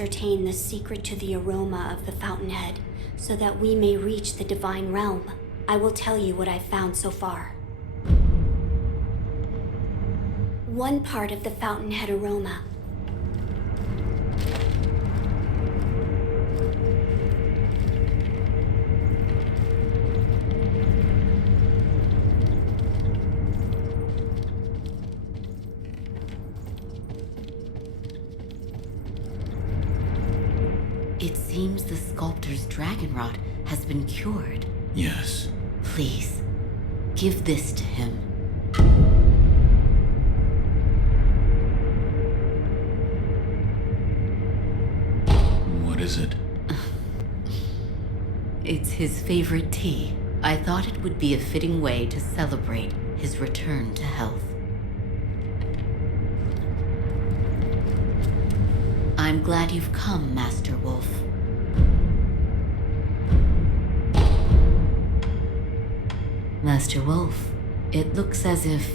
ascertain the secret to the aroma of the fountainhead, so that we may reach the divine realm. I will tell you what I've found so far. One part of the fountainhead aroma. It seems the sculptor's dragon rot has been cured. Yes. Please, give this to him. What is it? It's his favorite tea. I thought it would be a fitting way to celebrate his return to health. I'm glad you've come, Master Wolf. Master Wolf, it looks as if...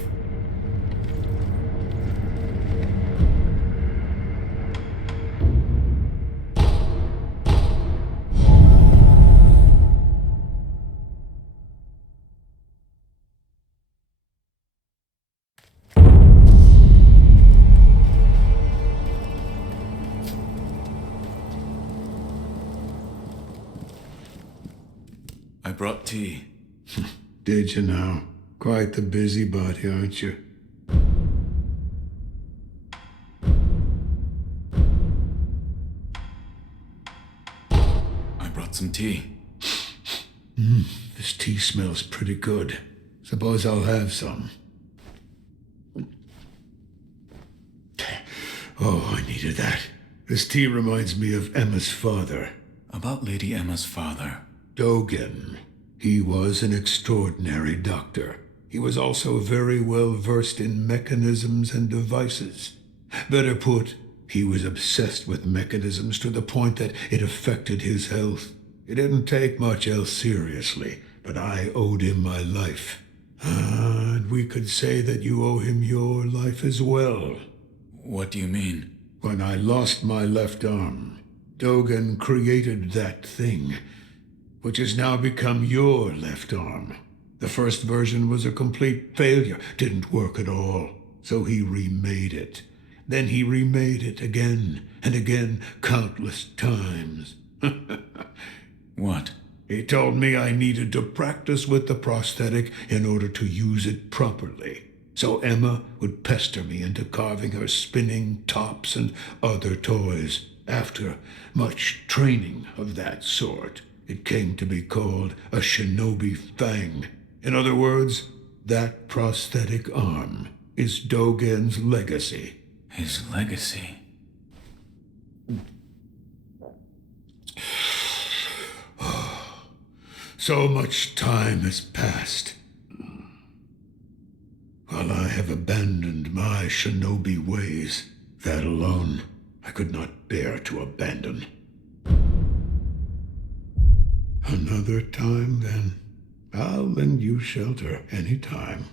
I brought tea. Did you now? Quite the busybody, aren't you? I brought some tea. This tea smells pretty good. Suppose I'll have some. Oh, I needed that. This tea reminds me of Emma's father. About Lady Emma's father. Dogen. He was an extraordinary doctor. He was also very well versed in mechanisms and devices. Better put, he was obsessed with mechanisms to the point that it affected his health. He didn't take much else seriously, but I owed him my life. And we could say that you owe him your life as well. What do you mean? When I lost my left arm, Dogen created that thing, which has now become your left arm. The first version was a complete failure, didn't work at all, so he remade it. Then he remade it again and again, countless times. What? He told me I needed to practice with the prosthetic in order to use it properly. So Emma would pester me into carving her spinning tops and other toys. After much training of that sort, it came to be called a shinobi fang. In other words, that prosthetic arm is Dogen's legacy. His legacy? So much time has passed. While I have abandoned my shinobi ways, that alone I could not bear to abandon. Another time, then. I'll lend you shelter any time.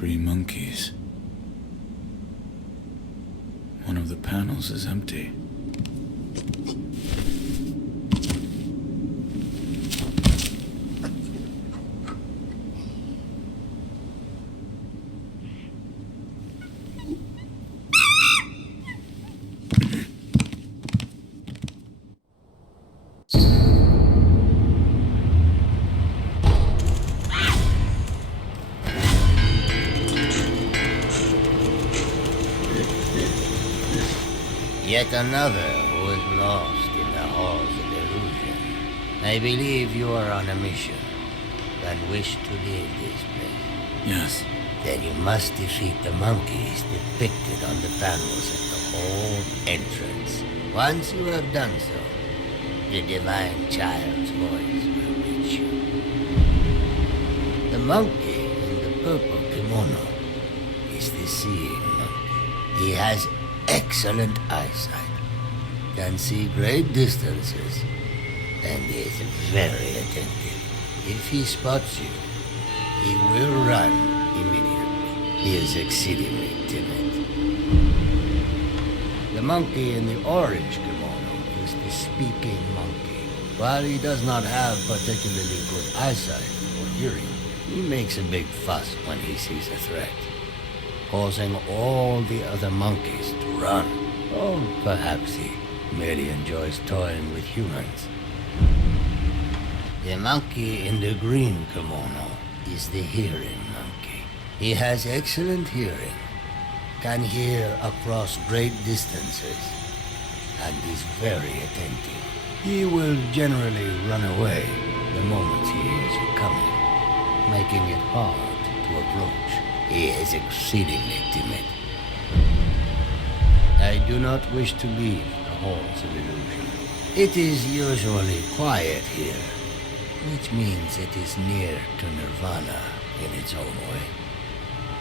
3 monkeys. One of the panels is empty. Yet another who is lost in the halls of illusion. I believe you are on a mission and wish to leave this place. Yes. Then you must defeat the monkeys depicted on the panels at the hall entrance. Once you have done so, the divine child's voice will reach you. The monkey in the purple kimono is the seeing monkey. He has excellent eyesight, can see great distances, and is very attentive. If he spots you, he will run immediately. He is exceedingly timid. The monkey in the orange kimono is the speaking monkey. While he does not have particularly good eyesight or hearing, he makes a big fuss when he sees a threat, causing all the other monkeys to run. Or perhaps he merely enjoys toying with humans. The monkey in the green kimono is the hearing monkey. He has excellent hearing, can hear across great distances, and is very attentive. He will generally run away the moment he hears you coming, making it hard to approach. He is exceedingly timid. I do not wish to leave the halls of illusion. It is usually quiet here, which means it is near to nirvana in its own way.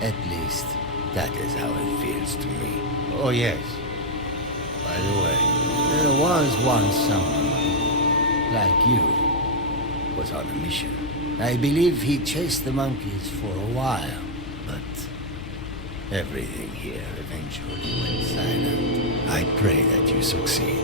At least, that is how it feels to me. Oh yes. By the way, there was once someone who, like you, was on a mission. I believe he chased the monkeys for a while, but everything here eventually went silent. I pray that you succeed.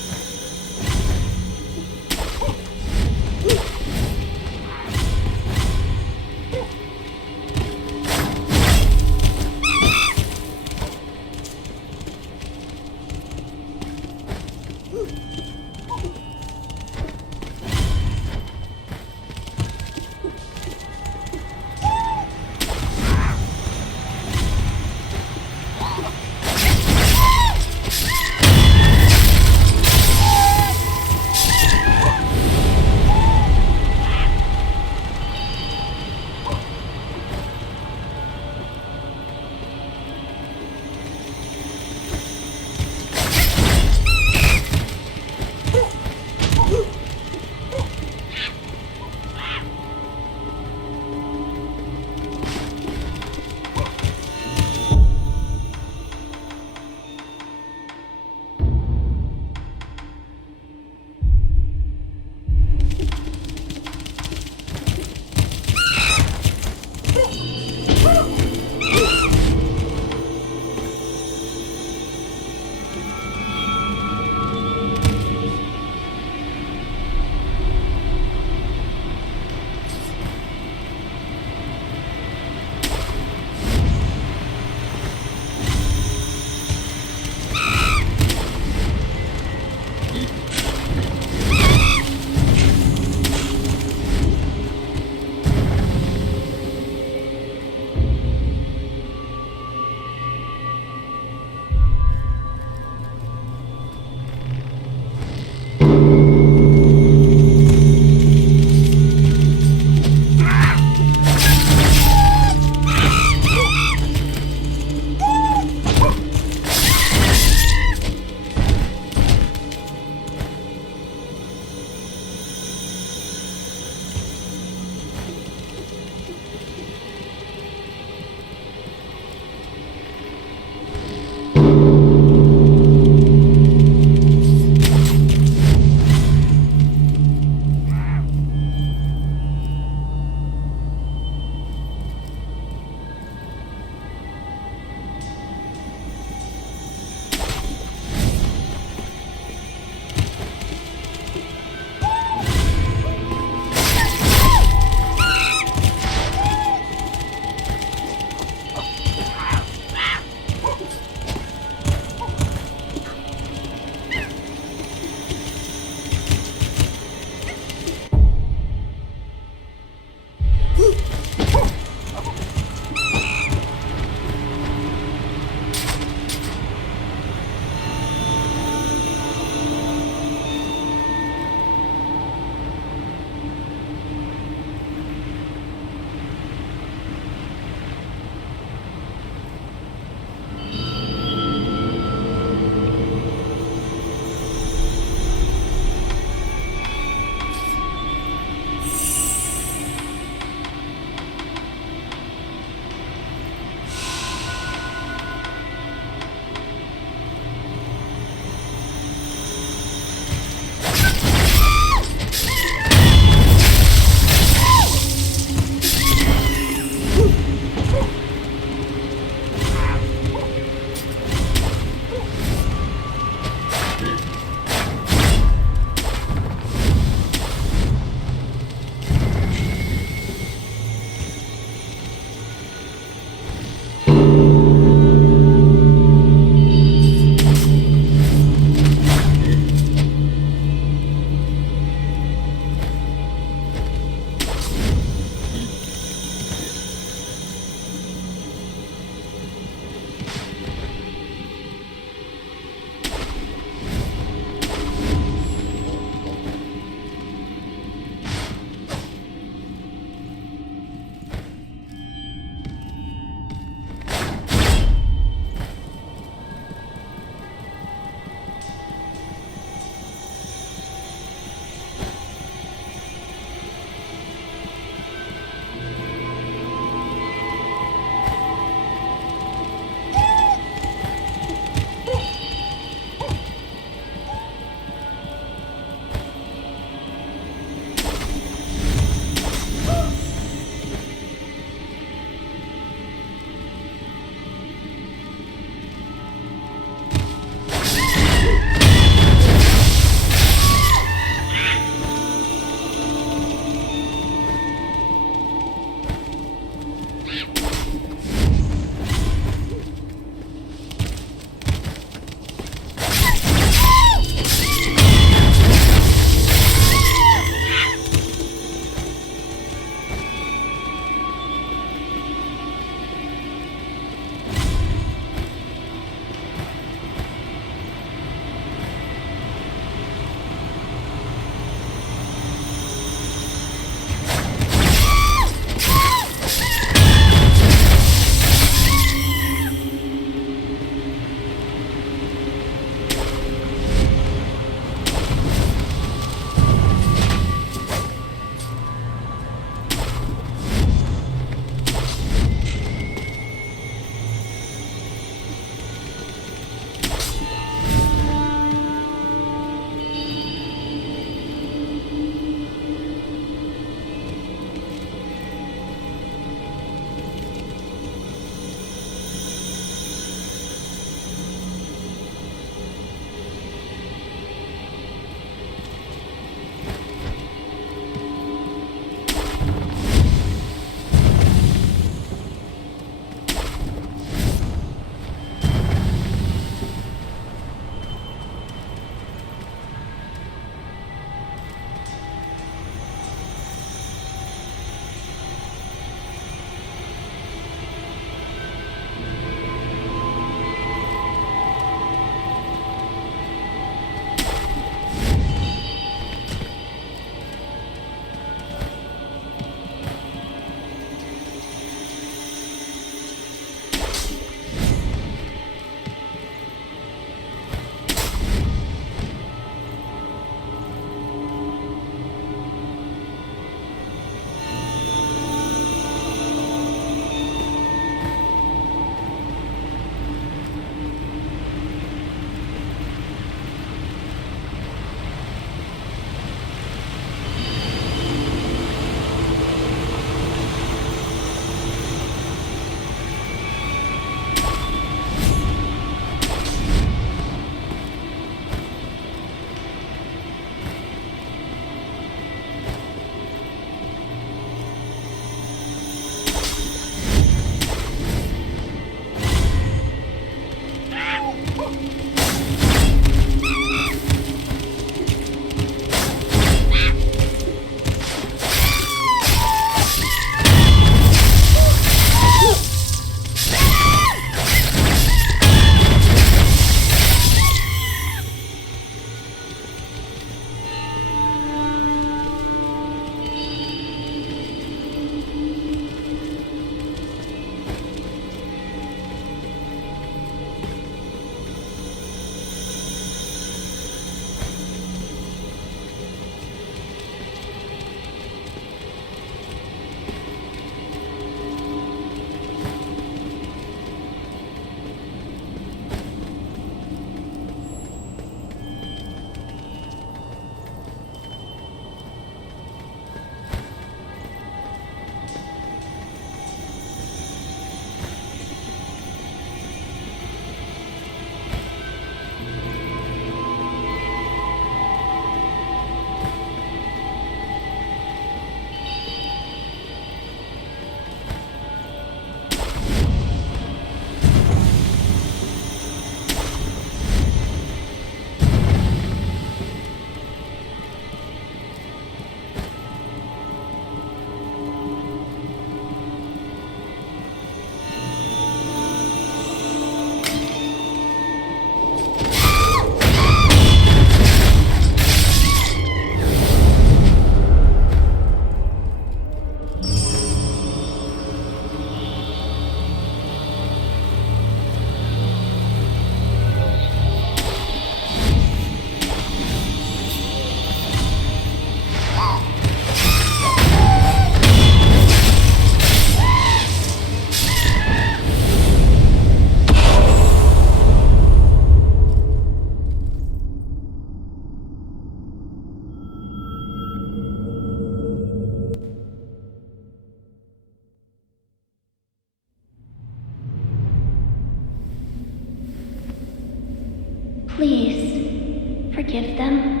Please, forgive them.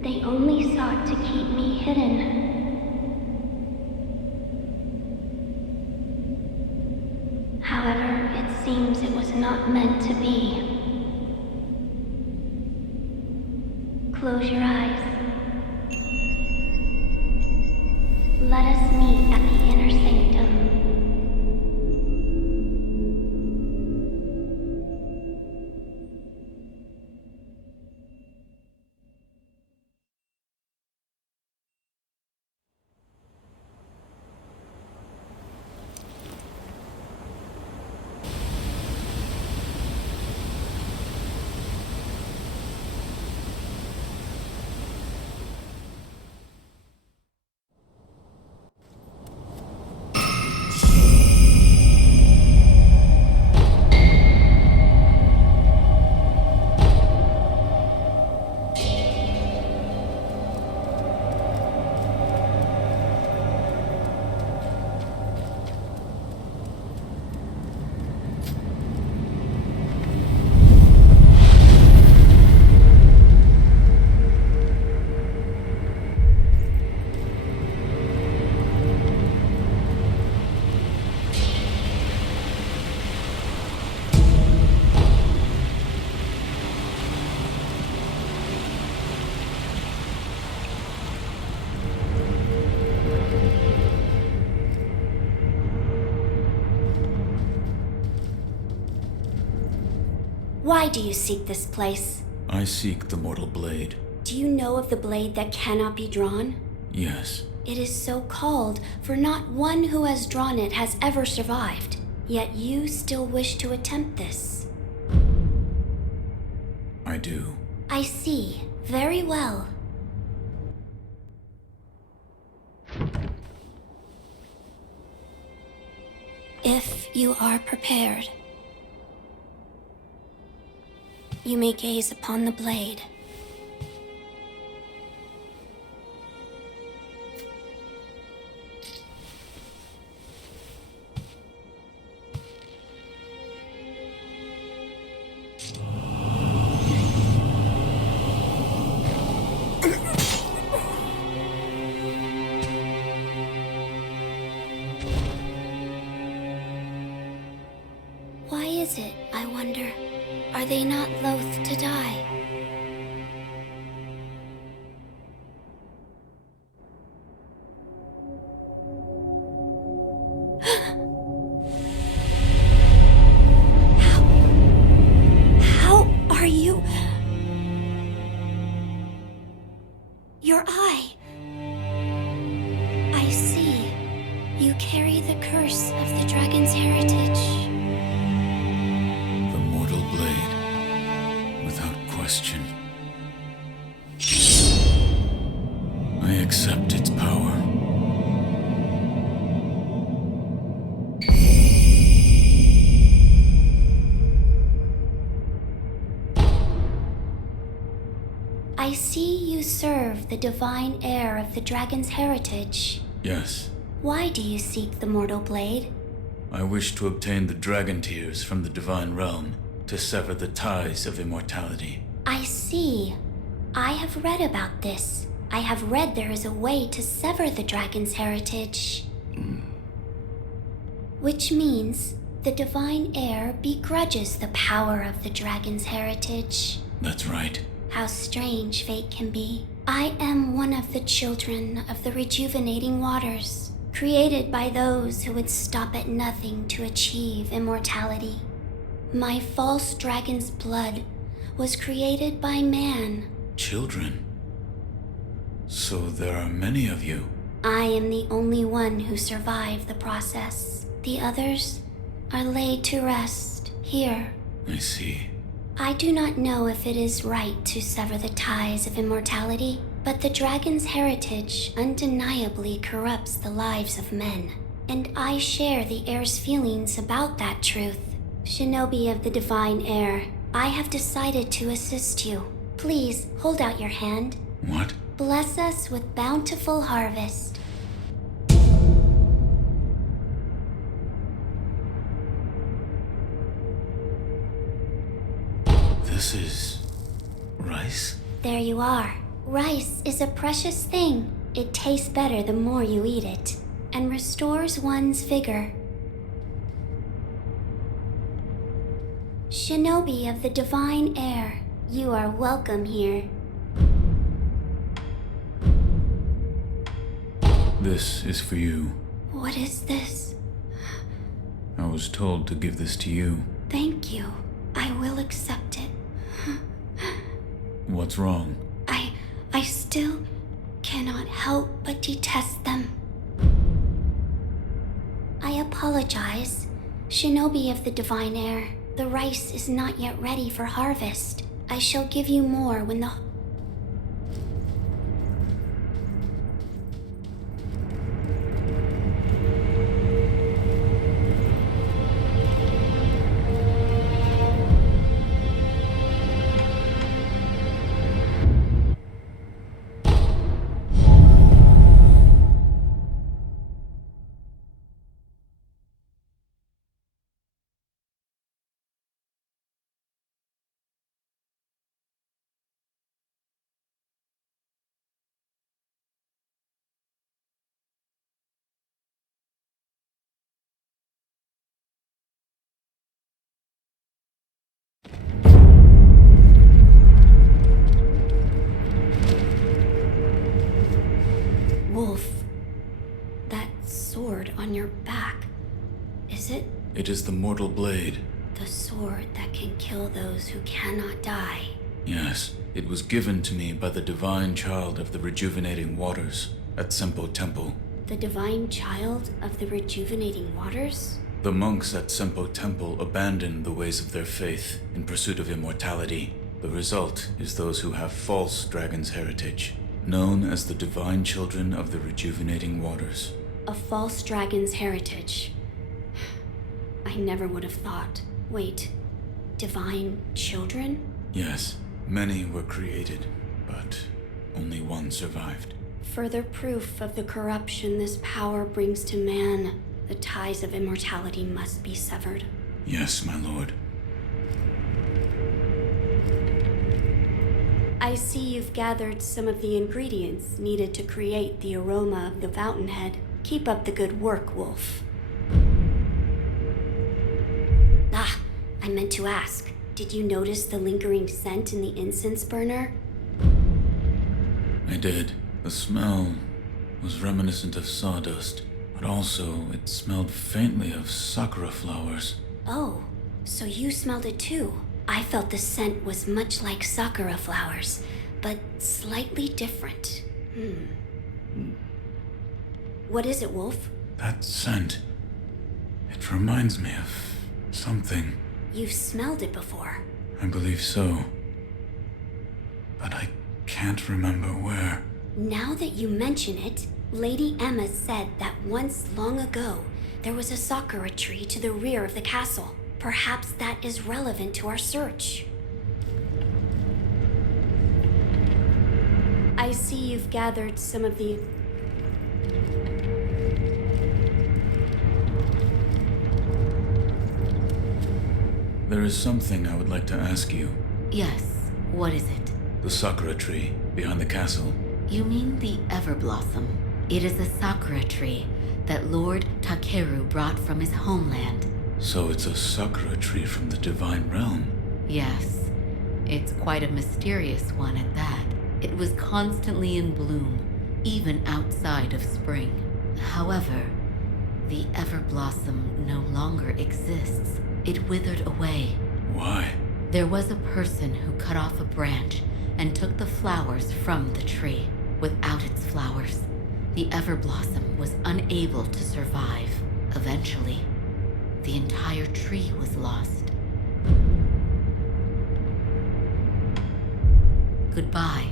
They only sought to keep me hidden. However, it seems it was not meant to be. Close your eyes. Let us meet at the inner sanctum. Why do you seek this place? I seek the mortal blade. Do you know of the blade that cannot be drawn? Yes. It is so called, for not one who has drawn it has ever survived. Yet you still wish to attempt this. I do. I see. Very well. If you are prepared, you may gaze upon the blade. Why is it, I wonder? Are they not loath to die? How are you? Your eye. I see. You carry the curse of the dragon's heritage. The mortal blade. Without question. I accept its power. I see you serve the divine heir of the dragon's heritage. Yes. Why do you seek the mortal blade? I wish to obtain the dragon tears from the divine realm to sever the ties of immortality. I see. I have read about this. I have read there is a way to sever the dragon's heritage. Which means the divine heir begrudges the power of the dragon's heritage. That's right. How strange fate can be. I am one of the children of the rejuvenating waters, created by those who would stop at nothing to achieve immortality. My false dragon's blood was created by man. Children. So there are many of you. I am the only one who survived the process. The others are laid to rest here. I see. I do not know if it is right to sever the ties of immortality, but the dragon's heritage undeniably corrupts the lives of men. And I share the heir's feelings about that truth. Shinobi of the divine heir, I have decided to assist you. Please, hold out your hand. What? Bless us with bountiful harvest. This is... rice? There you are. Rice is a precious thing. It tastes better the more you eat it, and restores one's vigor. Shinobi of the divine air, you are welcome here. This is for you. What is this? I was told to give this to you. Thank you. I will accept it. What's wrong? I still cannot help but detest them. I apologize. Shinobi of the divine air, the rice is not yet ready for harvest. I shall give you more when the... Wolf, that sword on your back, is it? It is the mortal blade. The sword that can kill those who cannot die. Yes, it was given to me by the divine child of the rejuvenating waters at Senpo Temple. The divine child of the rejuvenating waters? The monks at Senpo Temple abandoned the ways of their faith in pursuit of immortality. The result is those who have false dragon's heritage, known as the divine children of the rejuvenating waters. A false dragon's heritage. I never would have thought. Wait, divine children? Yes, many were created, but only one survived. Further proof of the corruption this power brings to man. The ties of immortality must be severed. Yes, my lord. I see you've gathered some of the ingredients needed to create the aroma of the fountainhead. Keep up the good work, Wolf. Ah, I meant to ask. Did you notice the lingering scent in the incense burner? I did. The smell was reminiscent of sawdust, but also it smelled faintly of sakura flowers. Oh, so you smelled it too. I felt the scent was much like sakura flowers, but slightly different. What is it, Wolf? That scent. It reminds me of something. You've smelled it before. I believe so. But I can't remember where. Now that you mention it, Lady Emma said that once long ago, there was a sakura tree to the rear of the castle. Perhaps that is relevant to our search. I see you've gathered some of the... There is something I would like to ask you. Yes, what is it? The sakura tree behind the castle. You mean the Everblossom? It is a sakura tree that Lord Takeru brought from his homeland. So it's a sakura tree from the divine realm. Yes, it's quite a mysterious one at that. It was constantly in bloom, even outside of spring. However, the Everblossom no longer exists. It withered away. Why? There was a person who cut off a branch and took the flowers from the tree. Without its flowers, the Everblossom was unable to survive. Eventually, the entire tree was lost. Goodbye,